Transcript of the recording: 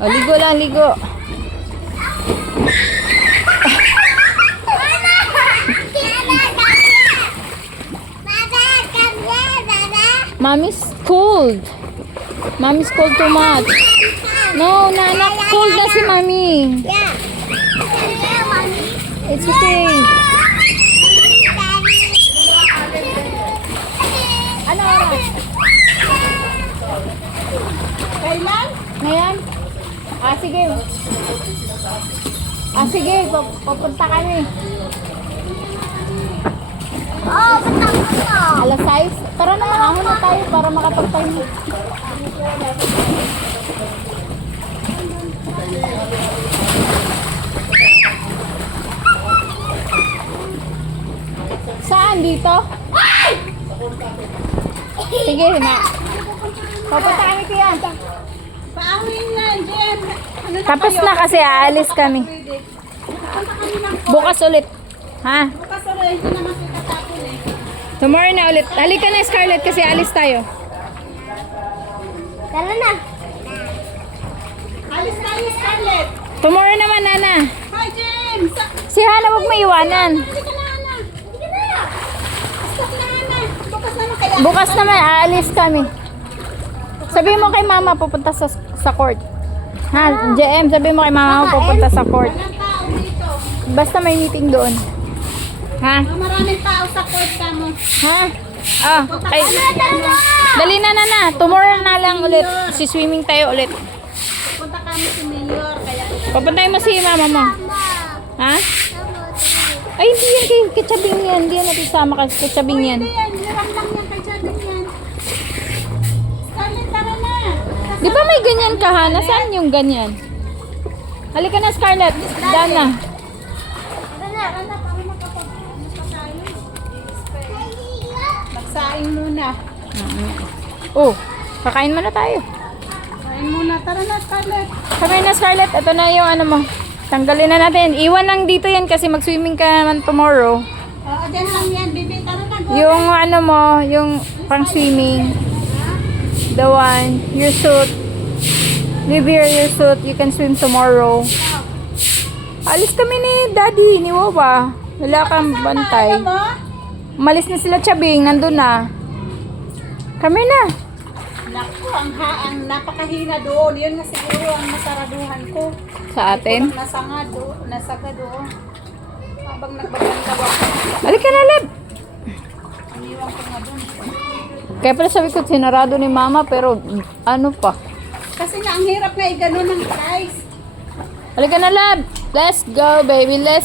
O, ligo lang, ligo. Mommy's cold. Mommy's cold too much. No, Nana, cold na si Mommy. It's okay. Ano oras? Kailan? Ngayon? Sige. Sige, pupunta kami. Alas 6? Tara na, ahon na tayo para makapagpahinga. Saan? Dito? Sige na. Pupunta kami kuya. Paawin na, Jen. Ano na Tapos kayo? na kasi aalis kami. Punta kami ng Bukas ulit. Ha? bukas ulit. Hindi naman kita tapon eh. Tomorrow na ulit. Halika na Scarlett kasi alis tayo. Tara na. Alis tayo, Scarlett. Tomorrow naman, Nana. Hi, Jen. Si Hana, huwag may iwanan. Hindi ka na, Ana. Hindi ka na. Stop na, Ana. Bukas naman kaya. Bukas naman, aalis kami. Sabihin mo kay Mama, pupunta sa court. Ha, JM, sabihin mo kay Mama, pupunta sa court. Walang tao dito. Basta may meeting doon. Ha? Maraming tao sa court ka mo. Ha? Ah, ay, dali na, Nana. Tomorrow na lang ulit. Si-swimming tayo ulit. Punta kami si Mayor. Kaya Papuntahin mo si Mama mo. Ha? Ay, hindi yan kay Kachabing yan. Hindi yan natin sama kasi Kachabing yan. hindi yan. Hirang lang yan kay Jadon yan. Scarlett, tara na. Di ba may ganyan ka, Hana? Saan yung ganyan? Halika na, Scarlett. Dana. Tara na, para makapag-ano pa tayo. Magsaing muna. Oh, kakain muna tayo. Kain muna. Tara na, Scarlett. Kakain na, Scarlett. Ito na yung ano mo. Tanggalin na natin. Iwan lang dito yan kasi mag-swimming ka naman tomorrow. Oo, dyan lang yan, baby. Tara na, go. Yung ano mo, yung pang-swimming. The one, your suit. Leave here your suit. You can swim tomorrow. Alis kami ni Daddy, ni Wawa. Wala kang bantay. Alam mo? Malis na sila, Chabing. Nandun na. Kami na. Naku, ang napakahina doon. Yun nga siguro ang nasaraduhan ko. Sa atin. Nasaga doon. Habang nagbabantaw ako. Halika na, Leb. Iniwan ko nga doon. Kaya pala sabi ko, sinarado ni Mama, pero ano pa. Kasi nga, ang hirap nga i-ganon ng price. Halika na, Leb. Let's go, baby. Let's